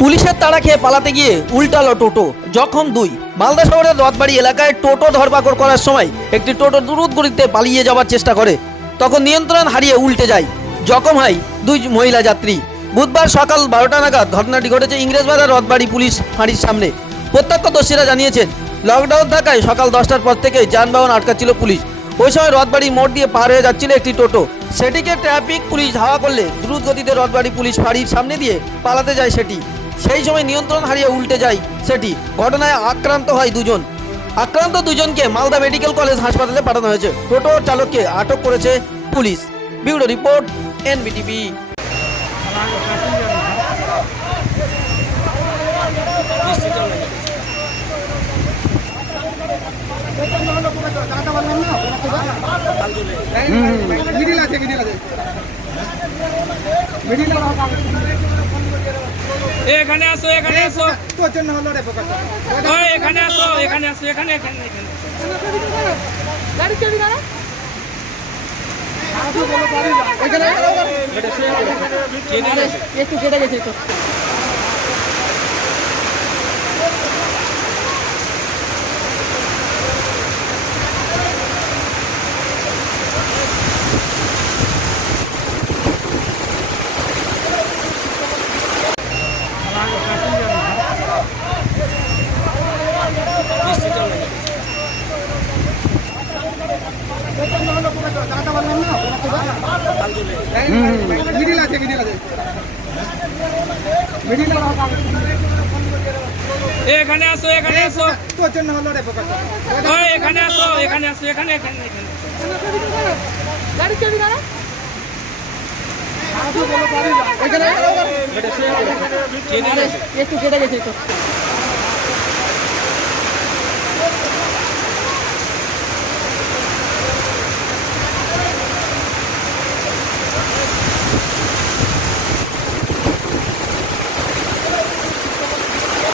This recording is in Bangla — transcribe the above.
পুলিশের তাড়া খেয়ে পালাতে গিয়ে উল্টালো টোটো, জখম দুই। মালদা শহরের রথবাড়ি এলাকায় টোটো ধরপাকড় করার সময় একটি টোটো দ্রুত গতিতে পালিয়ে যাওয়ার চেষ্টা করে। তখন নিয়ন্ত্রণ হারিয়ে উল্টে যায়। জখম হয় দুই মহিলা যাত্রী। বুধবার সকাল বারোটা নাগাদ ঘটনাটি ঘটেছে ইংরেজবাজার রথবাড়ি পুলিশ ফাঁড়ির সামনে। প্রত্যক্ষদর্শীরা জানিয়েছেন লকডাউন থাকায় সকাল দশটার পর থেকে যানবাহন আটকাচ্ছিল পুলিশ। ওই সময় রথবাড়ি মোড় দিয়ে পার হয়ে যাচ্ছিল একটি টোটো। সেটিকে ট্রাফিক পুলিশ ধাওয়া করলে দ্রুত গতিতে রথবাড়ি পুলিশ ফাঁড়ির সামনে দিয়ে পালাতে যায় সেটি। সেই সময় নিয়ন্ত্রণ হারিয়ে উল্টে যায় সেটি। ঘটনায় আক্রান্ত হয় দুজন। আক্রান্ত দুজনকে মালদা মেডিকেল কলেজ হাসপাতালে পাঠানো হয়েছে। টোটো চালককে আটক করেছে police. Bureau report, NBTV. Middle আছে মিডিল আছে। মিডিল এখানে আসো এখানে আসো। তোর জন্য হলো রে বোকা ওই এখানে আসো এখানে আসো এখানে এখানে এখানে। একটু কেটে গেছে তো মিডিল আছে মিডিল আছে মিডিল এখানে আসো এখানে আসো। তোর জন্য হলো রে বোকা ওই এখানে আসো এখানে আসো এখানে এখানে এখানে। গাড়ি চাবি দাঁড়া এখানে একটু কেটে গেছে তো